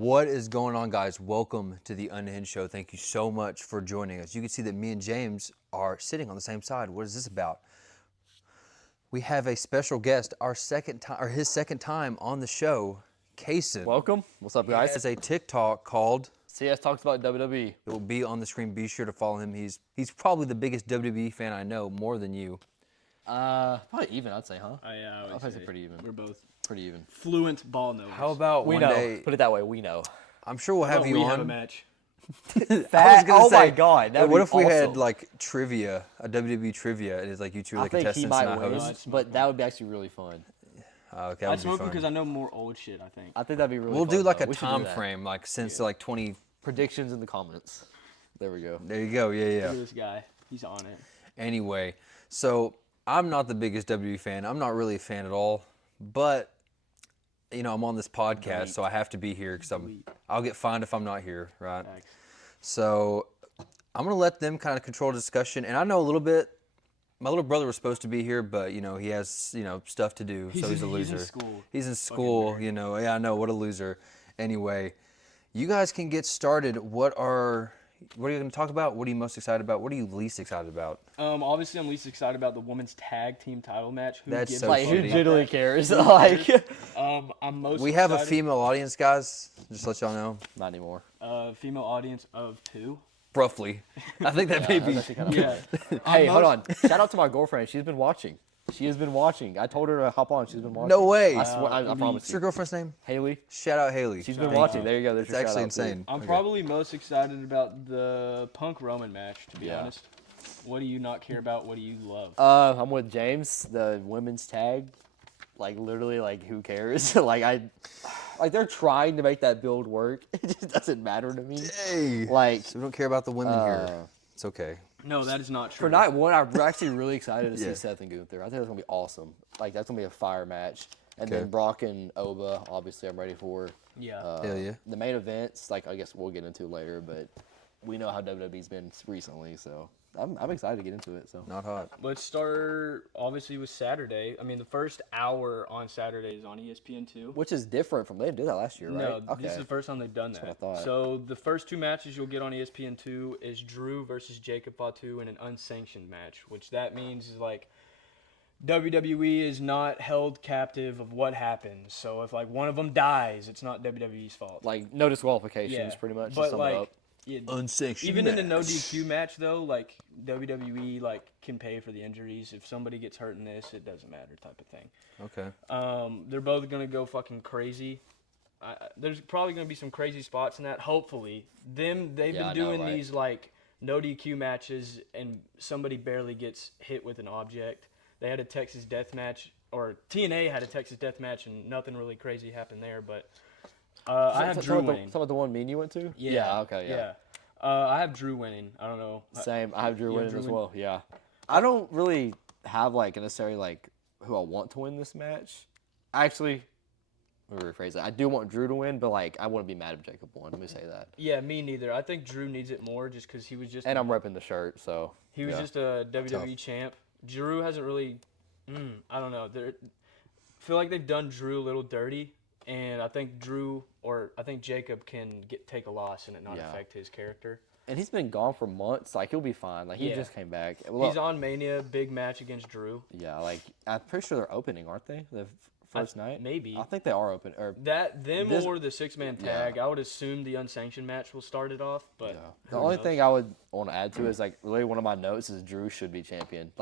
What is going on, guys? Welcome to the Unhinged Show. Thank you so much for joining us. You can see that me and James are sitting on the same side. What is this about? We have a special guest, his second time on the show, Casen. Welcome. What's up, guys? He has a TikTok called CS Talks About WWE. It will be on the screen. Be sure to follow him. He's probably the biggest WWE fan I know, more than you. Probably even, I'd say, huh? Yeah, I'd say pretty even. We're both Pretty even. fluent ball knowers. How about We one know. day? Put it that way. We know. I'm sure we'll have you we on. have a match? My God. That'd What be if we awesome. had like trivia, a WWE trivia, and it's like you two are I the think he contestants and I might win, host? but that would be actually really fun. Okay, that I'd would be smoke him fun. because I know more old shit, I think. I think that'd be really We'll fun. do like though. a We should do time that. frame, like since like 20. Predictions in the comments. There we go. There you go. Yeah, Look yeah. at this guy. He's on it. Anyway, so I'm not the biggest WWE fan. I'm not really a fan at all, but you know I'm on this podcast, so I have to be here because I'll get fined if I'm not here, right? Thanks. So I'm gonna let them kind of control the discussion, and I know a little bit. My little brother was supposed to be here, but you know he has stuff to do, so he's a loser. He's in school. He's in school, nerd. you know. Yeah, I know. What a loser. Anyway, you guys can get started. What are you going to talk about? What are you most excited about? What are you least excited about? Obviously, I'm least excited about the women's tag team title match. Who That's gives so a Like, fuck who shitty. about literally that? cares? Like, I'm most We have a excited- female audience, guys. Just to let y'all know. not anymore. female audience of 2. Roughly. I think that may That's be. actually kind of Yeah. Hey, hold on. Shout out to my girlfriend. She's been watching. She has been watching. I told her to hop on. She's been watching. No way. I swear. I promise What's your you. girlfriend's name? Haley. Shout out Haley. She's been Thank watching. you. There you go. There's It's your actually shout-out, too. insane. I'm Okay. probably most excited about the Punk Roman match, to be Yeah. honest. What do you not care about? What do you love? I'm with James. The women's tag, like literally, like who cares? like they're trying to make that build work. It just doesn't matter to me. Hey. Like So we don't care about the women here. It's okay. No, that is not true. for night one, I'm actually really excited to Yeah. see Seth and Gunther. I think that's gonna be awesome. Like that's gonna be a fire match. And Okay. then Brock and Oba, obviously, I'm ready for. Yeah. Hell yeah. The main events, like I guess we'll get into later, but we know how WWE's been recently, so I'm excited to get into it. So Not hot. Let's start, obviously, with Saturday. I mean, the first hour on Saturday is on ESPN2. which is different from they didn't do that last year, right? No, this is the first time they've done that. what I thought. So the first 2 matches you'll get on ESPN2 is Drew versus Jacob Fatu in an unsanctioned match, which that means is like WWE is not held captive of what happens. So if like one of them dies, it's not WWE's fault. like no disqualifications, Yeah, pretty much. but to sum it like up. yeah, Unsanctioned even in a no match. DQ match though, like WWE like can pay for the injuries. If somebody gets hurt in this, it doesn't matter type of thing. Okay. They're both gonna go fucking crazy. There's probably gonna be some crazy spots in that. Hopefully, they've Yeah, I been know, doing right? these like no DQ matches, and somebody barely gets hit with an object. They had a Texas death match, or TNA had a Texas death match, and nothing really crazy happened there. But I have Drew winning. Some of the one me and you went to? Okay, yeah. I have Drew winning. I don't know. Same. I have Drew You have winning Drew as win- well. Yeah. I don't really have like necessarily like who I want to win this match. Actually, let me rephrase that. I do want Drew to win, but like I wouldn't be mad if Jacob won. Let me say that. Yeah, me neither. I think Drew needs it more just because he was just And I'm repping the shirt, so He was yeah. just a WWE champ. Drew hasn't really, I don't know. I feel like they've done Drew a little dirty, and I think Jacob can take a loss and it not Yeah. affect his character. And he's been gone for months. Like he'll be fine. Like he Yeah. just came back. Well, He's on Mania, big match against Drew. yeah. Like I'm pretty sure they're opening, aren't they? The first night. Maybe. I think they are open. Or Them This- or the 6-man tag. I would assume the unsanctioned match will start it off, but yeah. who The only knows? thing I would want to add to is like really one of my notes is Drew should be champion.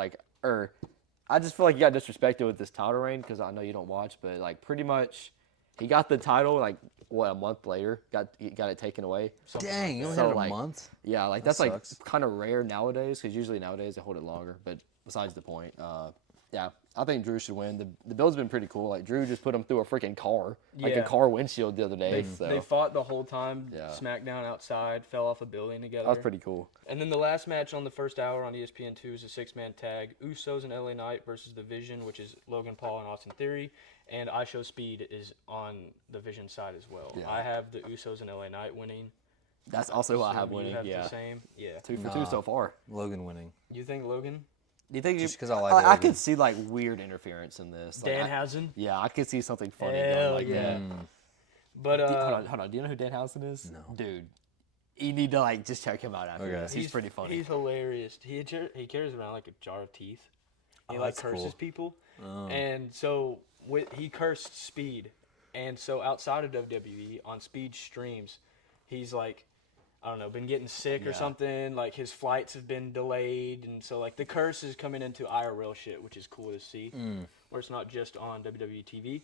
I just feel like he got disrespected with this title reign because I know you don't watch, but like pretty much he got the title like a month later. He got it taken away. Dang, you only So, had it a like, month? Yeah, like That that's like sucks. kind of rare nowadays because usually nowadays they hold it longer. But besides the point, yeah, I think Drew should win. The build's been pretty cool. Like Drew just put him through a freaking car, like Yeah. a car windshield the other day. So They fought the whole time. Yeah. SmackDown outside, fell off a building together. that was pretty cool. And then the last match on the first hour on ESPN2 is a 6-man tag. Usos and LA Knight versus The Vision, which is Logan Paul and Austin Theory. And I Show Speed is on the Vision side as well. Yeah. I have the Usos and LA Knight winning. That's also who I have Assume winning. You have Yeah, the same? Yeah. 2 for 2 so far. Logan winning. You think Logan? Do you think? Just 'cause I like I Logan. could see like weird interference in this. Like, Danhausen? Yeah, I could see something funny Hell going like yeah. that. But Hold on. Do you know who Danhausen is? No. Dude, you need to like just check him out after Okay. this. He's pretty funny. He's hilarious. He carries around like a jar of teeth. He Oh, like that's curses cool. people, Oh. and so he cursed Speed, and so outside of WWE on Speed streams, he's like, I don't know, been getting sick or Yeah. something. Like his flights have been delayed, and so like the curse is coming into IRL shit, which is cool to see, where it's not just on WWE TV.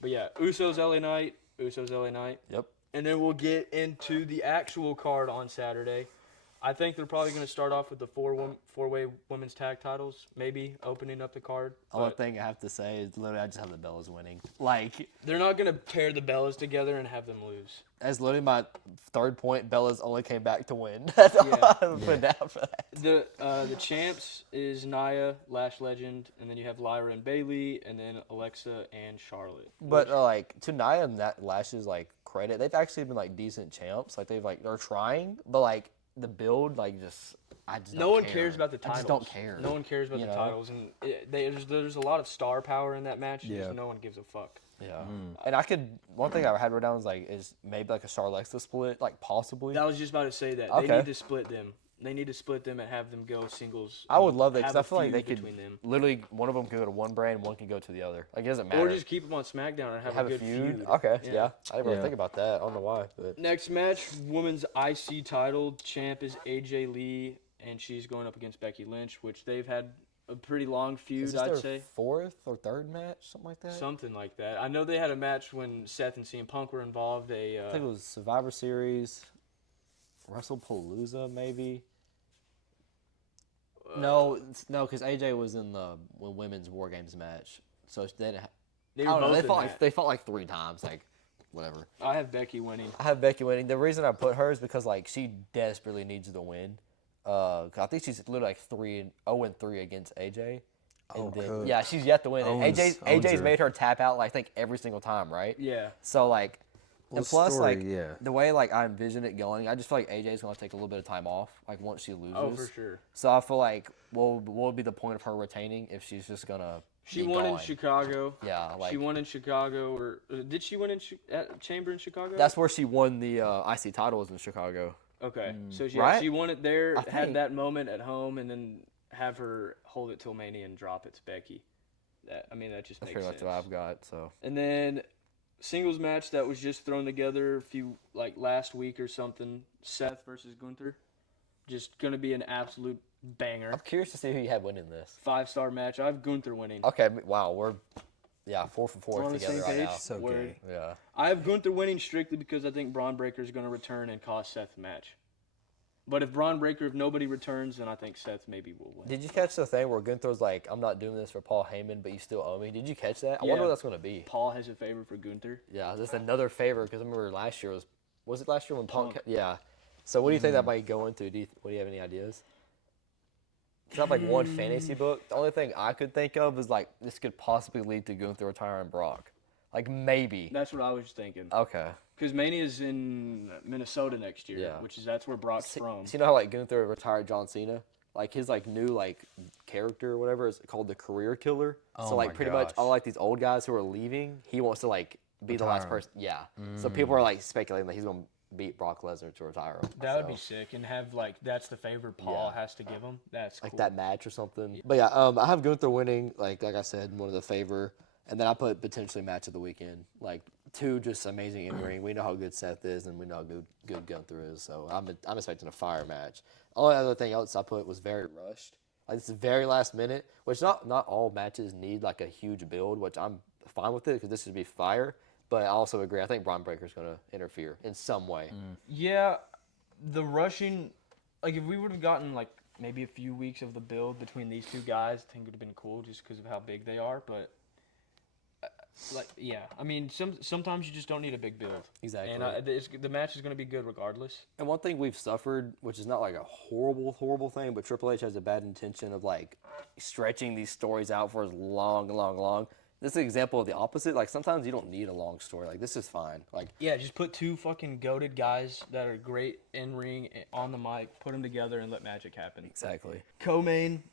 But yeah, Usos LA Knight, Yep. and then we'll get into the actual card on Saturday. I think they're probably going to start off with the four-way women's tag titles, maybe opening up the card. Only But thing I have to say is literally I just have the Bellas winning. Like, they're not going to pair the Bellas together and have them lose. that's literally my third point. Bellas only came back to win. That's all Yeah. I'm putting down for that. The champs is Nia, Lash Legend, and then you have Lyra and Bailey, and then Alexa and Charlotte. But like to Nia and that Lash's like credit, they've actually been like decent champs. Like they're trying, but like the build, like just I just No don't one care. cares about the titles. I just don't care. No one cares about You the know? titles, and there's a lot of star power in that match. And Yeah. just no one gives a fuck. Yeah. And one thing I had written down was like is maybe like a Charlexa split, like possibly. I was just about to say that Okay. they need to split them. They need to split them and have them go singles. I would love that because have I a feel like they feud could between them. literally one of them could go to one brand, one can go to the other. Like it doesn't matter. Or just keep them on SmackDown and have a good feud. Okay, yeah. I didn't really Yeah. think about that. I don't know why, but Next match, women's IC title champ is AJ Lee, and she's going up against Becky Lynch, which they've had a pretty long is feud, this I'd their say. fourth or third match, something like that? Something like that. I know they had a match when Seth and CM Punk were involved. They I think it was Survivor Series, WrestlePalooza, maybe. No, because AJ was in the women's War Games match, so they didn't. they I were don't know. both They in fought that. like they fought like 3 times, like whatever. I have Becky winning. I have Becky winning. The reason I put her is because like she desperately needs the win. 'Cause I think she's literally like 0-3 against AJ. Oh, And then, good. yeah, she's yet to win. And Owns AJ's her. made her tap out like I think every single time, right? Yeah. So like, Well, and the plus story, like yeah. the way like I envision it going, I just feel like AJ's gonna take a little bit of time off, like once she loses. Oh, for sure. So I feel like what would be the point of her retaining if she's just gonna? She be won in gone? Chicago. Yeah, like She won in Chicago, or did she win at Chamber in Chicago? that's where she won the IC title was in Chicago. okay. So Right? she won it there, I had think. that moment at home, and then have her hold it till Mania and drop it to Becky. That just That's makes pretty much sense. what I've got. So And then singles match that was just thrown together a few last week or something. Seth versus Gunther, just gonna be an absolute banger. I'm curious to see who you had winning this. 5-star match. I have Gunther winning. Okay, wow, we're 4 for 4 We're on the together same right page. now. So Word. gay. Yeah. I have Gunther winning strictly because I think Braun Breaker is going to return and cost Seth the match. But if nobody returns, then I think Seth maybe will win. Did you catch the thing where Gunther's like, "I'm not doing this for Paul Heyman, but you still owe me"? Did you catch that? I wonder Yeah. what that's gonna be. Paul has a favor for Gunther. Yeah, that's another favor because I remember last year was it last year when Punk? Punk. Yeah. So what do you think that might go into? Do you have any ideas? It's not like one fantasy book. The only thing I could think of is like this could possibly lead to Gunther retiring Brock. Like maybe. That's what I was thinking. Okay. Because Mania's in Minnesota next year, Yeah. that's where Brock's So from. you know how like Gunther retired John Cena? Like his like new like character or whatever is called the career killer. Oh So like my pretty much gosh. all like these old guys who are leaving, he wants to like be the last Retire 'em. person. Yeah. So people are like speculating that he's gonna beat Brock Lesnar to retire him. That would be So, sick, and have that's the favor Paul Yeah. has to give him. That's cool. like that match or something. But yeah, I have Gunther winning. Like I said, one of the favor, and then I put potentially match of the weekend. Like 2 just amazing in ring. We know how good Seth is, and we know how good Gunther is. So I'm expecting a fire match. Only other thing else I put was very rushed. Like it's the very last minute, which not all matches need like a huge build, which I'm fine with it because this should be fire. But I also agree. I think Braun Breaker's going to interfere in some way. Yeah, the rushing, like if we would have gotten like maybe a few weeks of the build between these two guys, I think it would have been cool just because of how big they are. But sometimes you just don't need a big build. Exactly. And the match is going to be good regardless. And one thing we've suffered, which is not like a horrible thing, but Triple H has a bad intention of like stretching these stories out for as long. This is an example of the opposite. Like sometimes you don't need a long story. Like this is fine. Like Yeah, just put 2 fucking goated guys that are great in ring on the mic, put them together and let magic happen. exactly. Co-main,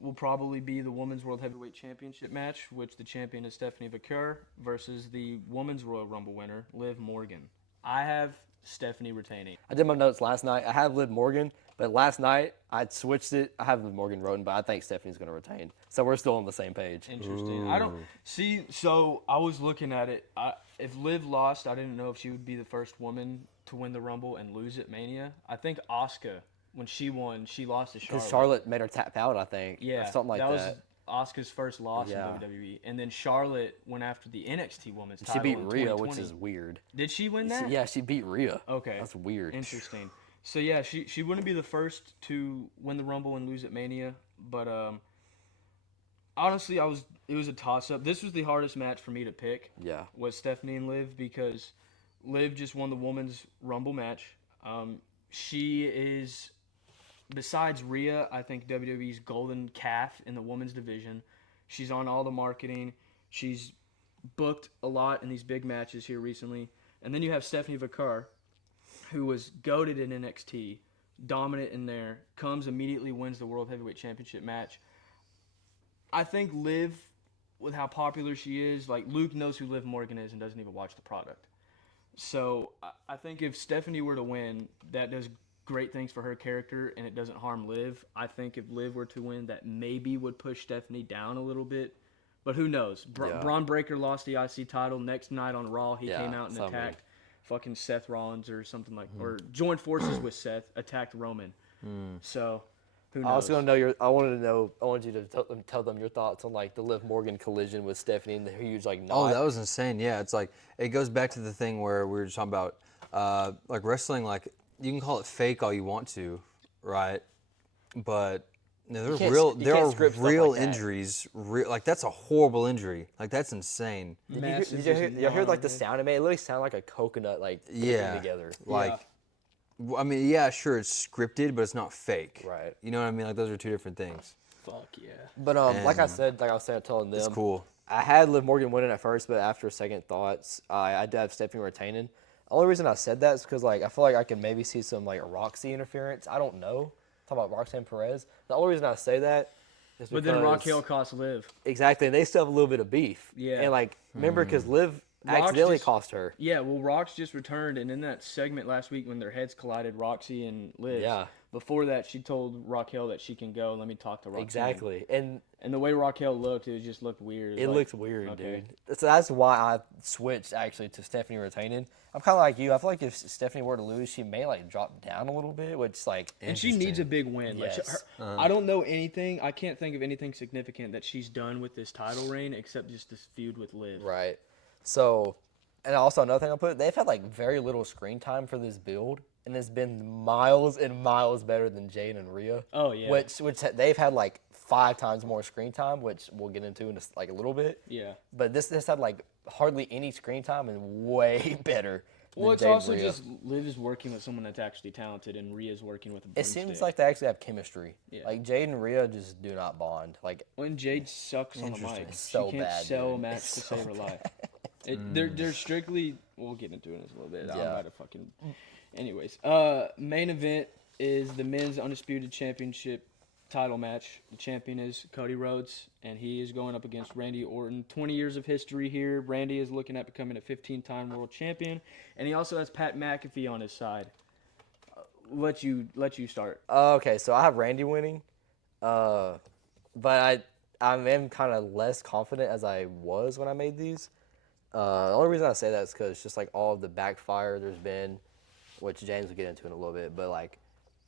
will probably be the Women's World Heavyweight Championship match, which the champion is Stephanie Vaquer versus the Women's Royal Rumble winner, Liv Morgan. I have Stephanie retaining. I did my notes last night. I have Liv Morgan, but last night I switched it. I have Liv Morgan written, but I think Stephanie's going to retain. So we're still on the same page. Interesting. I don't see. So I was looking at it. If Liv lost, I didn't know if she would be the first woman to win the Rumble and lose at Mania. I think Asuka, when she won, she lost to Charlotte. Because Charlotte made her tap out, I think. Yeah, Or something like that. was Asuka's first loss Yeah. in WWE, and then Charlotte went after the NXT Women's She title. beat in Rhea, 2020. which is weird. Did she win that? Yeah, she beat Rhea. Okay. That's weird. Interesting. So yeah, she wouldn't be the first to win the Rumble and lose at Mania, but honestly, it was a toss up. This was the hardest match for me to pick. Yeah. Was Stephanie and Liv, because Liv just won the Women's Rumble match. She is, besides Rhea, I think WWE's golden calf in the women's division. She's on all the marketing. She's booked a lot in these big matches here recently. And then you have Stephanie Vaquer, who was goated in NXT, dominant in there, comes immediately, wins the World Heavyweight Championship match. I think Liv, with how popular she is, like Luke knows who Liv Morgan is and doesn't even watch the product. So I think if Stephanie were to win, that does great things for her character and it doesn't harm Liv. I think if Liv were to win, that maybe would push Stephanie down a little bit. But who knows? Braun Breaker lost the IC title. Next night on Raw, he came out and attacked fucking Seth Rollins or something like, or joined forces with Seth, attacked Roman. So who knows? I was gonna know I wanted you to tell them your thoughts on like the Liv Morgan collision with Stephanie and the huge like knot. Oh, that was insane. Yeah, it's like it goes back to the thing where we were just talking about like wrestling. Like you can call it fake all you want to, right? But no, there are real like injuries. Like that's a horrible injury. Like that's insane. Did you hear like the sound it made? It literally sounded like a coconut like Yeah, together. like. I mean, yeah, sure, it's scripted, but it's not fake. Right. You know what I mean? Like those are two different things. Fuck yeah. But like I was telling them, It's cool. I had Liv Morgan winning at first, but after second thoughts, I did have Stephanie retaining. The only reason I said that is because like I feel like I can maybe see some like Roxy interference. I don't know. Talking about Roxanne Perez. The only reason I say that is because But then Raquel cost Liv. exactly, and they still have a little bit of beef. Yeah. And like remember because Liv accidentally cost her. Yeah, well, Rox just returned, and in that segment last week when their heads collided, Roxy and Liv. Yeah. Before that, she told Raquel that she can go. Let me talk to Roxanne. Exactly, and the way Raquel looked, it just looked weird. it like, looked weird, okay. dude. So that's why I switched actually to Stephanie retaining. I'm kind of like you. I feel like if Stephanie were to lose, she may like drop down a little bit, which like. And she needs a big win. Like Yes. I don't know anything. I can't think of anything significant that she's done with this title reign except just this feud with Liv. Right. So, and also another thing I'll put, they've had like very little screen time for this build, and it's been miles and miles better than Jade and Rhea. Oh, yeah. Which they've had like 5 times more screen time, which we'll get into in like a little bit. Yeah. But this had like hardly any screen time and way better. Well, than it's Jade and also Rhea. just Liv is working with someone that's actually talented, and Rhea's working with a It broomstick. seems like they actually have chemistry. Yeah. Like Jade and Rhea just do not bond. Like when Jade sucks on the mic, It's so she can't bad, sell a dude. match It's to so save her life. They're strictly. We'll get into it in a little bit. I'm Yeah. about to fucking. Anyways, main event is the men's undisputed championship title match. The champion is Cody Rhodes, and he is going up against Randy Orton. 20 years of history here. Randy is looking at becoming a 15-time world champion, and he also has Pat McAfee on his side. Let you start. okay, so I have Randy winning, but I am kind of less confident as I was when I made these. The only reason I say that is because just like all of the backfire there's been, which James will get into in a little bit, but like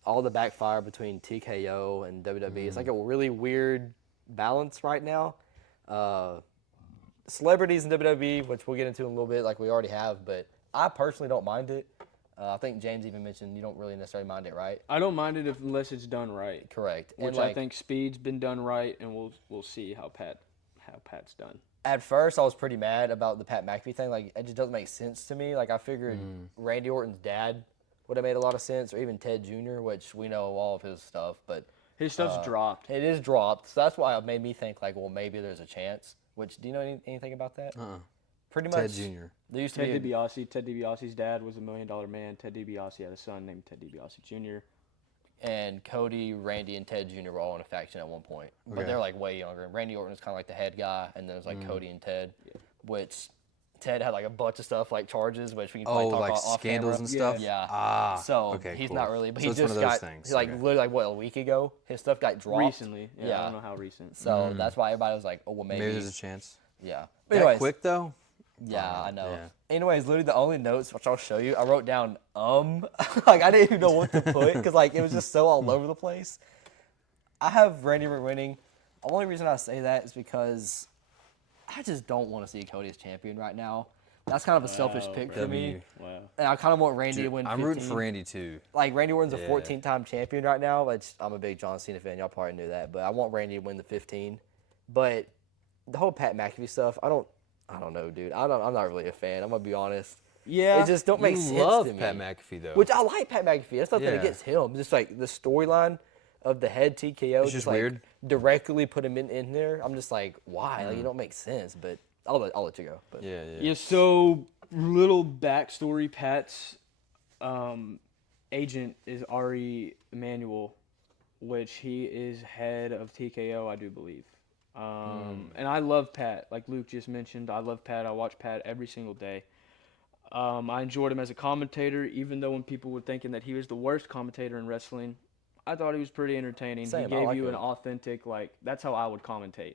all the backfire between TKO and WWE, it's like a really weird balance right now. Celebrities in WWE, which we'll get into in a little bit, like we already have, but I personally don't mind it. I think James even mentioned you don't really necessarily mind it, right? I don't mind it unless it's done right. Correct. Which And, like, I think Speed's been done right, and we'll see how Pat's done. at first, I was pretty mad about the Pat McAfee thing. Like, it just doesn't make sense to me. Like, I figured Randy Orton's dad would have made a lot of sense, or even Ted Jr., which we know all of his stuff, but His stuff's dropped. it is dropped. So that's why it made me think, like, well, maybe there's a chance. Which, do you know anything about that? Pretty much. Ted Jr. There used to Ted be DiBiase. Ted DiBiase's dad was $1 million man. Ted DiBiase had a son named Ted DiBiase Jr. and Cody, Randy, and Ted Jr. were all in a faction at one point, but Okay. they're like way younger. And Randy Orton was kind of like the head guy, and then it was like Cody and Ted, which Ted had like a bunch of stuff like charges, which we can probably Oh, talk like about off scandals camera. and stuff. Yeah. Ah. So okay, he's cool. not really, but so he it's just one of those got things. like okay. literally like what, a week ago, his stuff got dropped Recently. Yeah, I don't know how recent. So that's why everybody was like, oh well, Maybe there's a chance. yeah. That Anyways, quick though. yeah, I know. yeah. Anyways, literally the only notes which I'll show you, I wrote down like I didn't even know what to put because like it was just so all over the place. I have Randy winning. The only reason I say that is because I just don't want to see Cody as champion right now. That's kind of a selfish pick for me. Wow. And I kind of want Randy Dude, to win 15. I'm rooting for Randy too. Like, Randy Orton's a Yeah. 14-time champion right now, but I'm a big John Cena fan. Y'all probably knew that. But I want Randy to win the 15. But the whole Pat McAfee stuff, I don't know, dude. I'm not really a fan. I'm going to be honest. Yeah. It just don't make you sense love to me. Pat McAfee though. Which I like Pat McAfee. That's nothing Yeah. against him. Just like the storyline of the head TKO. It's just like, weird. Directly put him in there. I'm just like, why? Like, it don't make sense. But I'll let you go. But yeah. Yeah, so little backstory. Pat's agent is Ari Emanuel, which he is head of TKO, I do believe. And I love Pat. Like Luke just mentioned, I love Pat. I watch Pat every single day. I enjoyed him as a commentator, even though when people were thinking that he was the worst commentator in wrestling, I thought he was pretty entertaining. Same, He I gave like you him. an authentic, like, that's how I would commentate.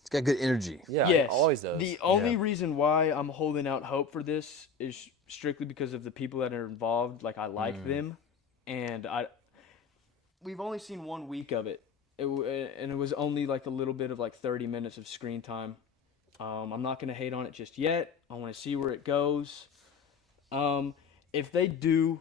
It's got good energy. yeah, Yes. it always does. The only Yeah. reason why I'm holding out hope for this is strictly because of the people that are involved. Like, I like them, and we've only seen 1 week of it. And it was only like a little bit of like 30 minutes of screen time. I'm not going to hate on it just yet. I want to see where it goes. If they do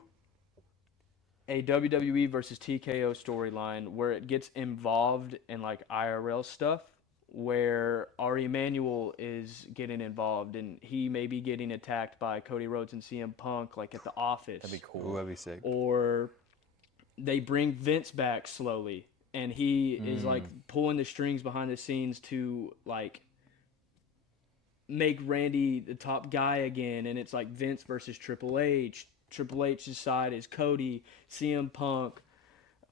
a WWE versus TKO storyline where it gets involved in like IRL stuff, where Ari Emanuel is getting involved and he may be getting attacked by Cody Rhodes and CM Punk like at the office. That'd be cool. Ooh, that'd be sick. Or they bring Vince back slowly and he is like pulling the strings behind the scenes to like make Randy the top guy again, and it's like Vince versus Triple H. Triple H's side is Cody, CM Punk,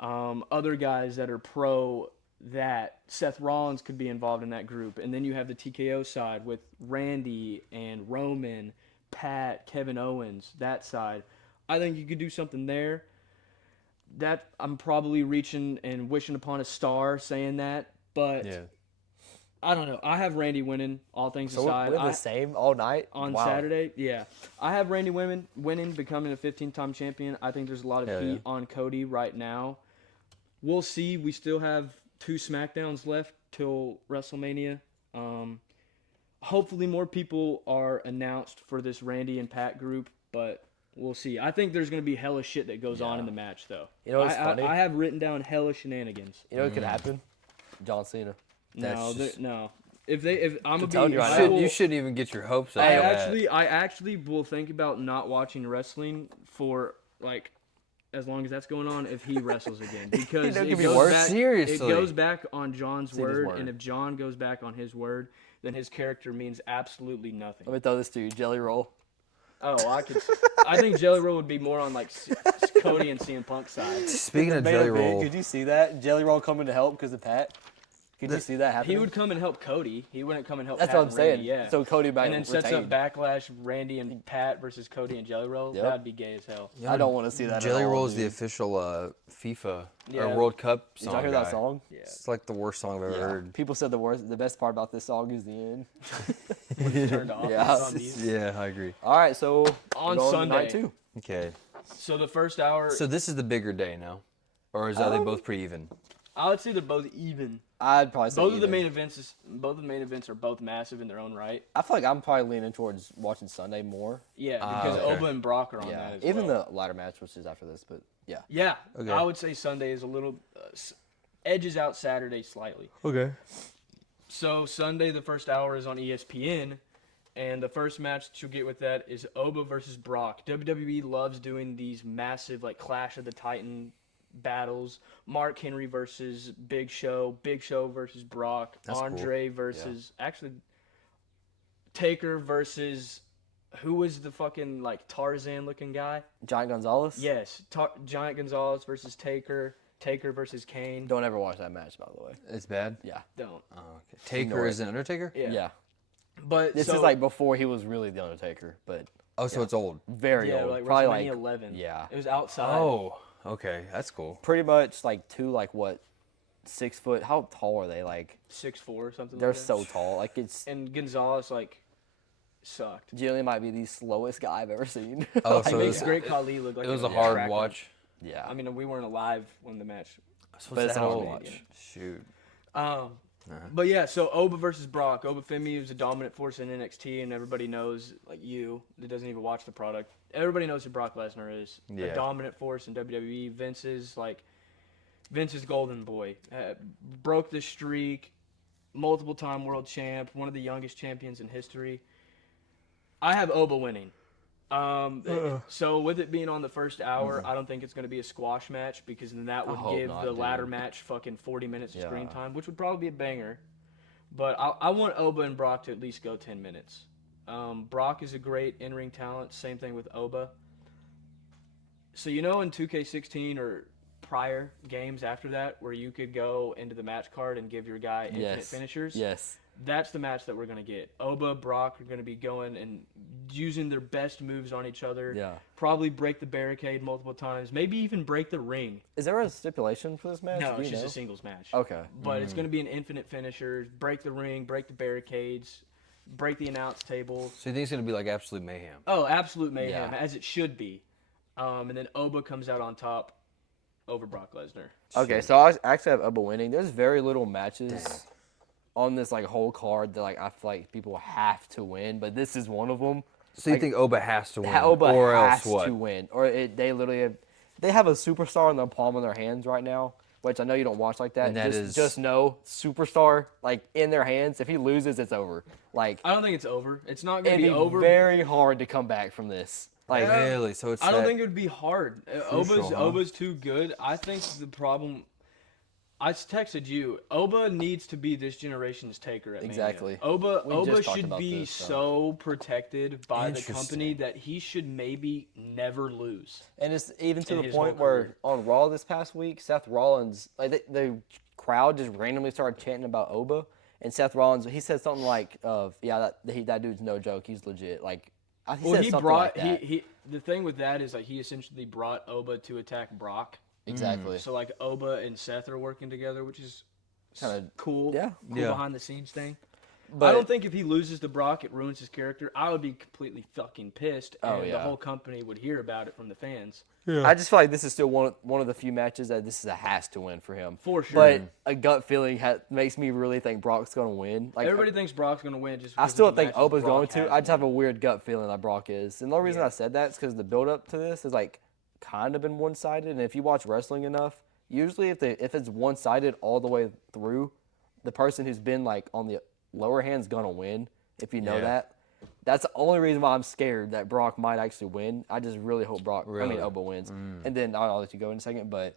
other guys that are pro that. Seth Rollins could be involved in that group. And then you have the TKO side with Randy and Roman, Pat, Kevin Owens, that side. I think you could do something there. That I'm probably reaching and wishing upon a star saying that, but Yeah. I don't know. I have Randy winning, all things So aside. we're the same all night? On Wow. Saturday, yeah. I have Randy winning, becoming a 15-time champion. I think there's a lot of Hell heat yeah. on Cody right now. We'll see. We still have 2 SmackDowns left till WrestleMania. Hopefully more people are announced for this Randy and Pat group, but we'll see. I think there's going to be hella shit that goes on in the match, though. You know what's I funny? have written down hella shenanigans. You know what could happen? John Cena. No, just- no. If I'm gonna telling be, you right I now. will- You shouldn't even get your hopes up. I for that. actually will think about not watching wrestling for like as long as that's going on if he wrestles again because know, it it could be goes worse. back. Seriously. It goes back on John's Cena's word, word. and if John goes back on his word, then his character means absolutely nothing. Let me throw this to you. Jelly Roll. Oh, I think Jelly Roll would be more on like Cody and CM Punk's side. Speaking of Main Jelly event, Roll, Could you see that? Jelly Roll coming to help because of Pat? Could you see that happening? He would come and help Cody. He wouldn't come and help. That's Pat what I'm and Randy, saying. Yeah. So Cody back and then sets up retained. backlash Randy and Pat versus Cody and Jelly Roll. Yep. That'd be gay as hell. I don't want to see that Jelly at all, Roll is the dude. official FIFA Yeah. or World Cup Did song. y'all hear guy. that song? Yeah. It's like the worst song I've ever heard. People said the best part about this song is the end. Turned off. Yeah. It's on these. Yeah, I agree. All right, so On we're going to Sunday. night 2. Okay, So the first hour, so this is the bigger day now, or are they both pretty even? I would say they're both even. I'd probably say Both of the even. main events are both massive in their own right. I feel like I'm probably leaning towards watching Sunday more. Yeah, because okay. Oba and Brock are on Yeah, that as even well. the ladder match, which is after this, but yeah. Yeah, Okay. I would say Sunday is a little edges out Saturday slightly. Okay. So Sunday, the first hour is on ESPN, and the first match that you'll get with that is Oba versus Brock. WWE loves doing these massive like Clash of the Titan battles. Mark Henry versus Big Show versus Brock, That's cool. Andre versus actually Taker versus who was the fucking like Tarzan looking guy? Giant Gonzalez. Yes, Giant Gonzalez versus Taker. Taker versus Kane. Don't ever watch that match, by the way. It's bad. Yeah. Don't. Oh, okay. Taker is an Undertaker. Yeah. Yeah. But This so, is like before he was really the Undertaker, but Oh, so it's old. very yeah, old. like Probably WrestleMania like 11. yeah. It was outside. Oh, okay, that's cool. pretty much like 6 foot. How tall are they? Like 6'4" or something. they're like that. so tall. Like it's And Gonzalez like sucked. generally might be the slowest guy I've ever seen. Oh, He so makes it's, Great Khali look like it was a a hard tracker. watch. yeah. I mean, we weren't alive when the match. But it's a hard Oh, watch. Shoot. But yeah, so Oba versus Brock. Oba Femi was a dominant force in NXT, and everybody knows, like you, that doesn't even watch the product. Everybody knows who Brock Lesnar is. Yeah. A dominant force in WWE. Vince's golden boy. Broke the streak. Multiple time world champ. One of the youngest champions in history. I have Oba winning. So with it being on the first hour, I don't think it's going to be a squash match because then that would hope give not, the dude. ladder match fucking 40 minutes of screen Yeah. time, which would probably be a banger. But I want Oba and Brock to at least go 10 minutes. Brock is a great in-ring talent. Same thing with Oba. So in 2K16 or prior games after that where you could go into the match card and give your guy infinite Yes. finishers? Yes. That's the match that we're going to get. Oba, Brock are going to be going and using their best moves on each other. Yeah. Probably break the barricade multiple times. Maybe even break the ring. Is there a stipulation for this match? No, Do it's you just know? a singles match. Okay. But it's going to be an infinite finisher. Break the ring, break the barricades, break the announce table. So you think it's gonna be like absolute mayhem? Oh, absolute mayhem, Yeah. as it should be. And then Oba comes out on top over Brock Lesnar. Okay, so I actually have Oba winning. There's very little matches on this like whole card that like I feel like people have to win, but this is one of them. So you think Oba has to win, Oba or has else what? to win, or they literally have a superstar in the palm of their hands right now, which I know you don't watch like that. And that is- just know superstar like in their hands. If he loses, it's over. Like I don't think it's over. It's not going it'd to be be over. very hard to come back from this. Like Really? So it's I don't that- think it would be hard. Crucial, huh? Oba's too good. I think the problem. I texted you. Oba needs to be this generation's Taker at Mania. Exactly. Oba We just talked should about be this, so. so protected by the company Interesting. that he should maybe never lose. And it's even to in the his point whole where career. on Raw this past week, Seth Rollins, like the crowd just randomly started chanting about Oba, and Seth Rollins, he said something like, that dude's no joke, he's legit." Like, he said something like that. The thing with that is like he essentially brought Oba to attack Brock. Exactly. So like Oba and Seth are working together, which is Kinda- cool. yeah. Cool Yeah. behind the scenes thing. But I don't think if he loses to Brock, it ruins his character. I would be completely fucking pissed, and Oh, the yeah. whole company would hear about it from the fans. I just feel like this is still one of the few matches that this is a has to win for him. For sure. But a gut feeling makes me really think Brock's going to win. Like Everybody thinks Brock's gonna win. Just I because still of the think matches Oba's Brock going to. has I just have a won. weird gut feeling that Brock is. And the only reason Yeah. I said that is because the build up to this is like kind of been one sided. And if you watch wrestling enough, usually if it's one sided all the way through, the person who's been like on the lower hand's gonna win. If you know Yeah. that. That's the only reason why I'm scared that Brock might actually win. I just really hope Really? Oba wins. And then I'll let you go in a second, but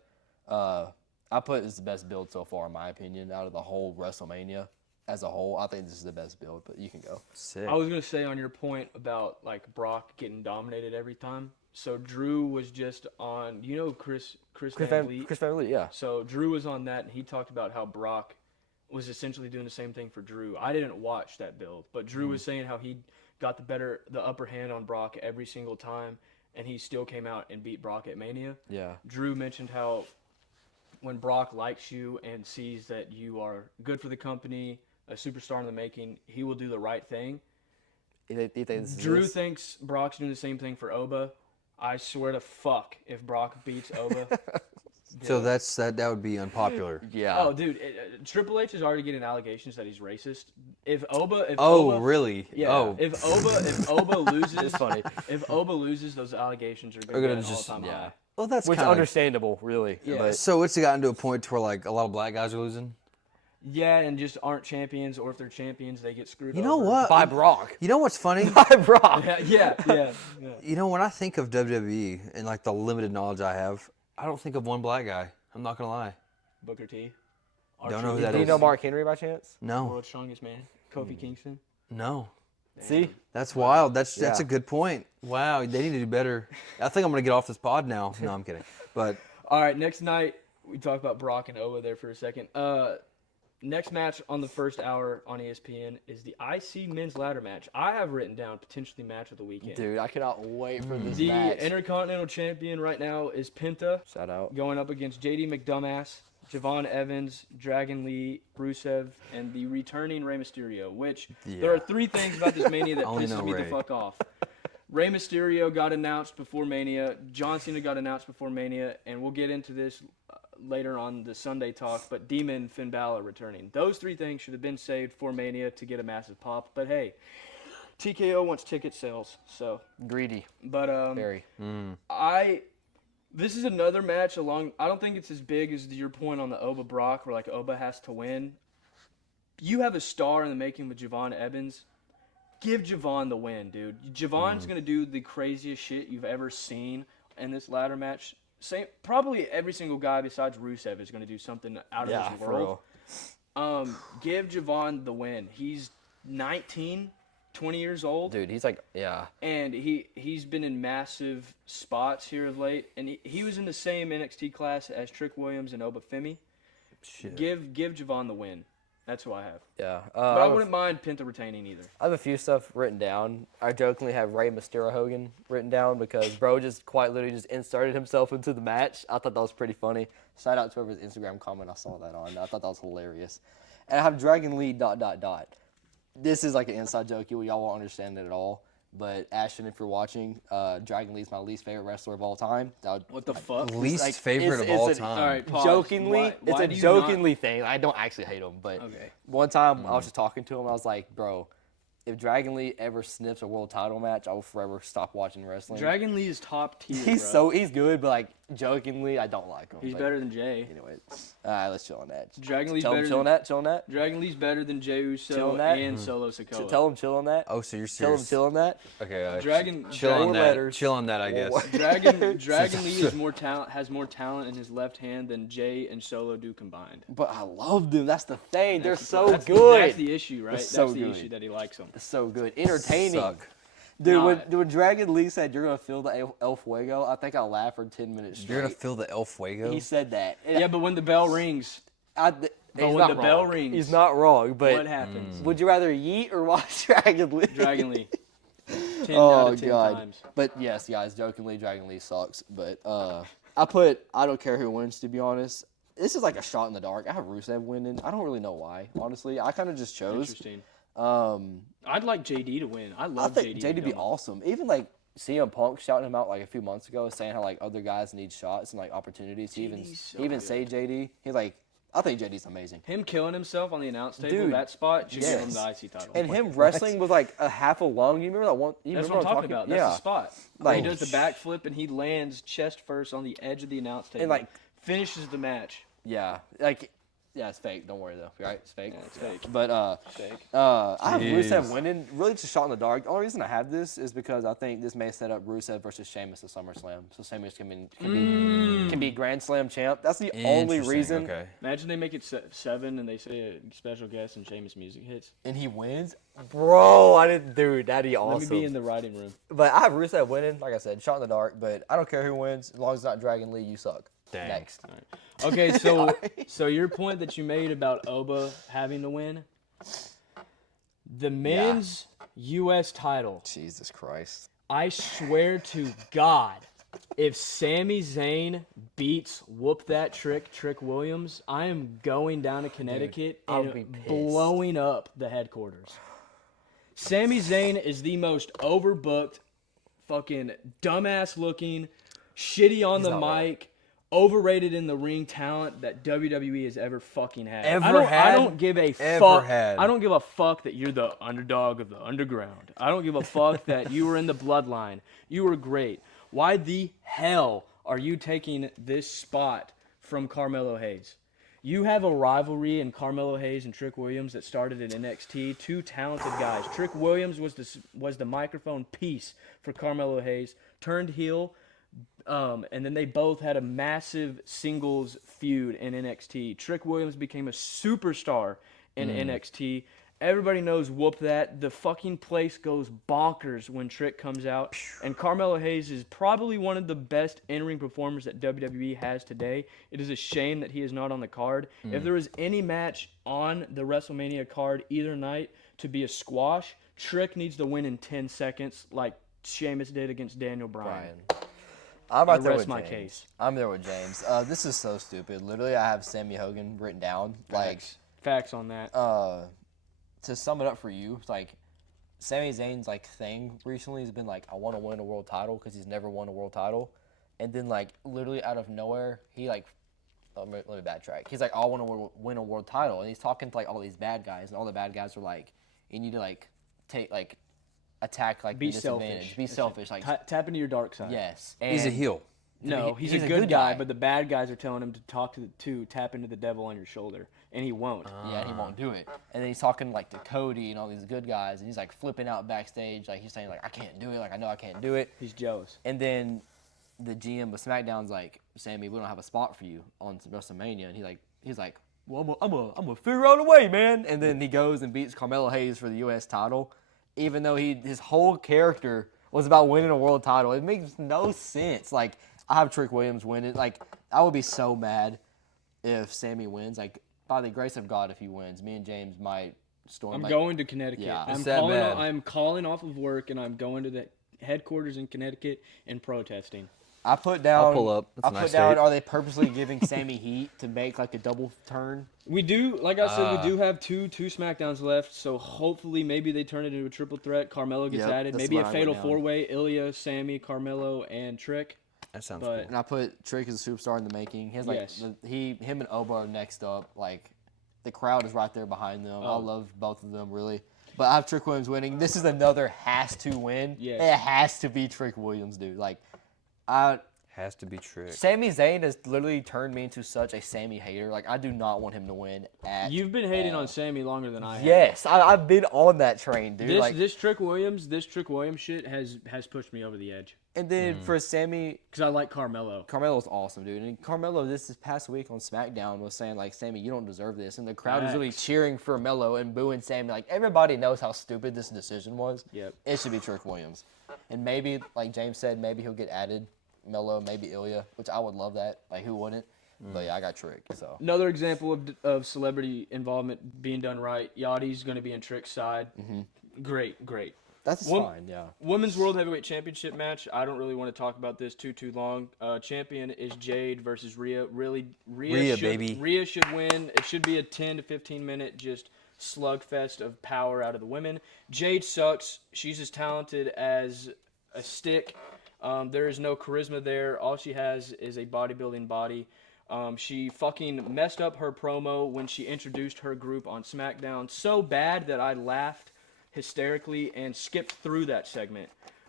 I put this the best build so far in my opinion out of the whole WrestleMania as a whole. I think this is the best build, but you can go. Sick. I was gonna say on your point about like Brock getting dominated every time. So Drew was just on. Chris Van Vliet? Chris Van Vliet, yeah. So Drew was on that, and he talked about how Brock was essentially doing the same thing for Drew. I didn't watch that build, but Drew was saying how he got the upper hand on Brock every single time, and he still came out and beat Brock at Mania. Yeah. Drew mentioned how when Brock likes you and sees that you are good for the company, a superstar in the making, he will do the right thing. You think this is Drew this? thinks Brock's doing the same thing for Oba. I swear to fuck if Brock beats Oba. So that would be unpopular. Yeah. Oh, dude, Triple H is already getting allegations that he's racist. If Oba, Really? yeah. Oh, If Oba loses, It's funny. If Oba loses, those allegations are Are going to gonna be just- all-time yeah. high. well, that's Which kind of. understandable, really. Yeah. But So it's gotten to a point where like a lot of black guys are losing. Yeah, and just aren't champions, or if they're champions, they get screwed. You know over. what? by Brock. You know what's funny? By Brock. Yeah. You know, when I think of WWE and like the limited knowledge I have, I don't think of one black guy. I'm not gonna lie. Booker T. Don't know who that Do you is. know Mark Henry by chance? No, World's strongest man, Kofi Kingston. no. See? That's wild. That's Yeah. a good point. Wow, they need to do better. I think I'm gonna get off this pod now. No, I'm kidding. But All right, next night we talked about Brock and Owa there for a second. Next match on the first hour on ESPN is the IC men's ladder match. I have written down potentially match of the weekend. Dude, I cannot wait for this The match. Intercontinental Champion right now is Penta Shout out. going up against JD McDumbass, Javon Evans, Dragon Lee, Rusev, and the returning Rey Mysterio, which there are three things about this Mania that Only know pisses me the Rey. fuck off. Rey Mysterio got announced before Mania, John Cena got announced before Mania, and we'll get into this later on the Sunday talk, but Demon Finn Balor returning. Those three things should have been saved for Mania to get a massive pop, but hey, TKO wants ticket sales, so. Greedy. But Very. this is another match along. I don't think it's as big as your point on the Oba Brock, where like Oba has to win. You have a star in the making with Javon Evans. Give Javon the win, dude. Javon's gonna do the craziest shit you've ever seen in this ladder match. Probably every single guy besides Rusev is gonna do something out of this world. Give Javon the win. He's 19, 20 years old. Dude, he's like, yeah. And he's been in massive spots here of late. And he was in the same NXT class as Trick Williams and Oba Femi. shit. Give Javon the win. That's who I have. Yeah. But I wouldn't mind Penta retaining either. I have a few stuff written down. I jokingly have Rey Mysterio Hogan written down because bro just quite literally just inserted himself into the match. I thought that was pretty funny. Shout out to whoever's Instagram comment I saw that on. I thought that was hilarious. And I have Dragon Lee ... This is like an inside joke. Y'all won't understand it at all. But Ashton, if you're watching, Dragon Lee's my least favorite wrestler of all time. What the fuck? Least like, favorite of all time. All right, pause. Jokingly, Why it's a do you jokingly thing. I don't actually hate him, but Okay. one time I was just talking to him. I was like, bro, if Dragon Lee ever sniffs a world title match, I will forever stop watching wrestling. Dragon Lee is top tier, He's bro. he's good, but like jokingly, I don't like him. He's But better than Jay. Anyway, all right, let's chill on that. Dragon Lee's Tell him better chill on than that. Chill on that. Dragon Lee's better than Jey Chill Uso on that? and Solo Sikoa. Tell him chill on that. Oh, so you're Tell him serious? chill on that. Okay. Dragon Chill on Four that. letters. Chill on that, I guess. Dragon Lee is more talent, has more talent in his left hand than Jay and Solo do combined. But I love them. That's the thing. They're so That's good. That's the issue, right? They're That's so the good. issue that he likes them. So good. Entertaining. Suck. Dude, Nah. when Dragon Lee said you're gonna feel the El Fuego, I think I laughed for 10 minutes straight. You're gonna feel the El Fuego. He said that. Yeah, but when the bell rings, He's when not the wrong. bell rings, He's not wrong, but what happens? would you rather yeet or watch Dragon Lee? Dragon Lee. 10 Oh out of 10 god. times. But yes, guys, jokingly, Dragon Lee sucks. But I don't care who wins, to be honest. This is like a shot in the dark. I have Rusev winning. I don't really know why, honestly. I kind of just chose. Interesting. Um, I'd like JD to win. I I love think JD. JD'd be awesome. Even like CM Punk shouting him out like a few months ago, saying how like other guys need shots and like opportunities. He JD's so even good. say JD. He's like, I think JD's amazing. Him killing himself on the announce table, Dude, that spot should give him yes. the IC title. And him wrestling with like a half a lung. You remember that one? You That's remember what I'm talking about. That's yeah. the spot. Like- He does the backflip and he lands chest first on the edge of the announce table. And, like- finishes the match. Yeah. Like, yeah, it's fake. Don't worry though. Right? It's fake. Yeah, it's fake. But Fake. I have Rusev Jeez. winning. Really, just a shot in the dark. The only reason I have this is because I think this may set up Rusev versus Sheamus at SummerSlam. So Sheamus can be Grand Slam champ. That's the only Interesting, reason. Okay. Imagine they make it 7 and they say a special guest and Sheamus music hits. And he wins. Bro, I didn't. Dude, that'd be awesome. Let me be in the writing room. But I have Rusev winning. Like I said, shot in the dark. But I don't care who wins as long as it's not Dragon Lee. You suck. Dang. Next. All right. Okay, so your point that you made about Oba having to win, the men's U.S. title. Jesus Christ. I swear to God, if Sami Zayn beats Whoop That Trick Williams, I am going down to Connecticut I would and be pissed. blowing up the headquarters. Sami Zayn is the most overbooked, fucking dumbass looking, shitty on the not wrong. mic, overrated in the ring talent that WWE has ever fucking had. Ever I had? don't give a Ever fuck. had. I don't give a fuck that you're the underdog of the underground. I don't give a fuck that you were in the bloodline. You were great. Why the hell are you taking this spot from Carmelo Hayes? You have a rivalry in Carmelo Hayes and Trick Williams that started in NXT. Two talented guys. Trick Williams was the microphone piece for Carmelo Hayes. Turned heel. And then they both had a massive singles feud in NXT. Trick Williams became a superstar in NXT, Everybody knows whoop that. The fucking place goes bonkers when Trick comes out. And Carmelo Hayes is probably one of the best in-ring performers that WWE has today. It is a shame that he is not on the card. If there was any match on the WrestleMania card either night to be a squash, Trick needs to win in 10 seconds like Sheamus did against Daniel Bryan. I'm right there rest with my James. case. I'm there with James. This is so stupid. Literally, I have Sammy Hogan written down. Like, Facts on that. to sum it up for you, like, Sami Zayn's like thing recently has been like, I want to win a world title because he's never won a world title, and then like literally out of nowhere, he like, let me backtrack. He's like, I want to win a world title, and he's talking to like all these bad guys, and all the bad guys are like, you need to like take like attack like Be the disadvantage, selfish. be selfish, like Tap into your dark side. yes. He's a And heel. No, he's a good guy, but the bad guys are telling him to tap into the devil on your shoulder, and he won't. Yeah, he won't do it. And then he's talking like to Cody and all these good guys, and he's like flipping out backstage, like he's saying like I can't do it, like I know I can't do it. He's jealous. And then the GM of SmackDown's like, Sammy, we don't have a spot for you on WrestleMania, and he's like, well I'm a figure out a way, man. And then he goes and beats Carmelo Hayes for the U.S. title, even though his whole character was about winning a world title. It makes no sense. Like, I have Trick Williams winning. Like, I would be so mad if Sammy wins. Like, by the grace of God, if he wins, me and James might storm. I'm like, going to Connecticut. Yeah. I'm It's that calling. bad. I'm calling off of work, and I'm going to the headquarters in Connecticut and protesting. I put down. I'll pull up. That's I a nice put down. state. Are they purposely giving Sammy heat to make like a double turn? We do, like I said, we do have two SmackDowns left, so hopefully maybe they turn it into a triple threat. Carmelo gets Yep, added. that's Maybe what a I fatal wrote down. four-way: Ilya, Sammy, Carmelo, and Trick. That sounds But- cool. And I put Trick as a superstar in the making. His like Yes. him and Oba are next up. Like, the crowd is right there behind them. I Oh. love both of them really. But I have Trick Williams winning. This is another has to win. Yes. It has to be Trick Williams, dude. Like, Has to be Trick. Sami Zayn has literally turned me into such a Sammy hater. Like, I do not want him to win at You've been hating all. on Sammy longer than I have. Yes, I've been on that train, dude. This like, this Trick Williams shit has pushed me over the edge and then for Sammy, because I like Carmelo. Carmelo's awesome, dude. And Carmelo this past week on SmackDown was saying, like, Sammy, you don't deserve this. And the crowd was really Facts. cheering for Melo and booing Sammy. Like, everybody knows how stupid this decision was. Yep. It should be Trick Williams. And maybe, like James said, maybe he'll get added. Melo, maybe Ilya, which I would love that. Like, who wouldn't? But yeah, I got Trick, so. Another example of celebrity involvement being done right. Yachty's going to be in Trick's side. Great. That's fine, yeah. Women's World Heavyweight Championship match. I don't really want to talk about this too long. Champion is Jade versus Rhea. Really, Rhea, baby. Rhea should win. It should be a 10 to 15 minute just slugfest of power out of the women. Jade sucks. She's as talented as a stick. There is no charisma there. All she has is a bodybuilding body. She fucking messed up her promo when she introduced her group on SmackDown so bad that I laughed hysterically and skipped through that segment.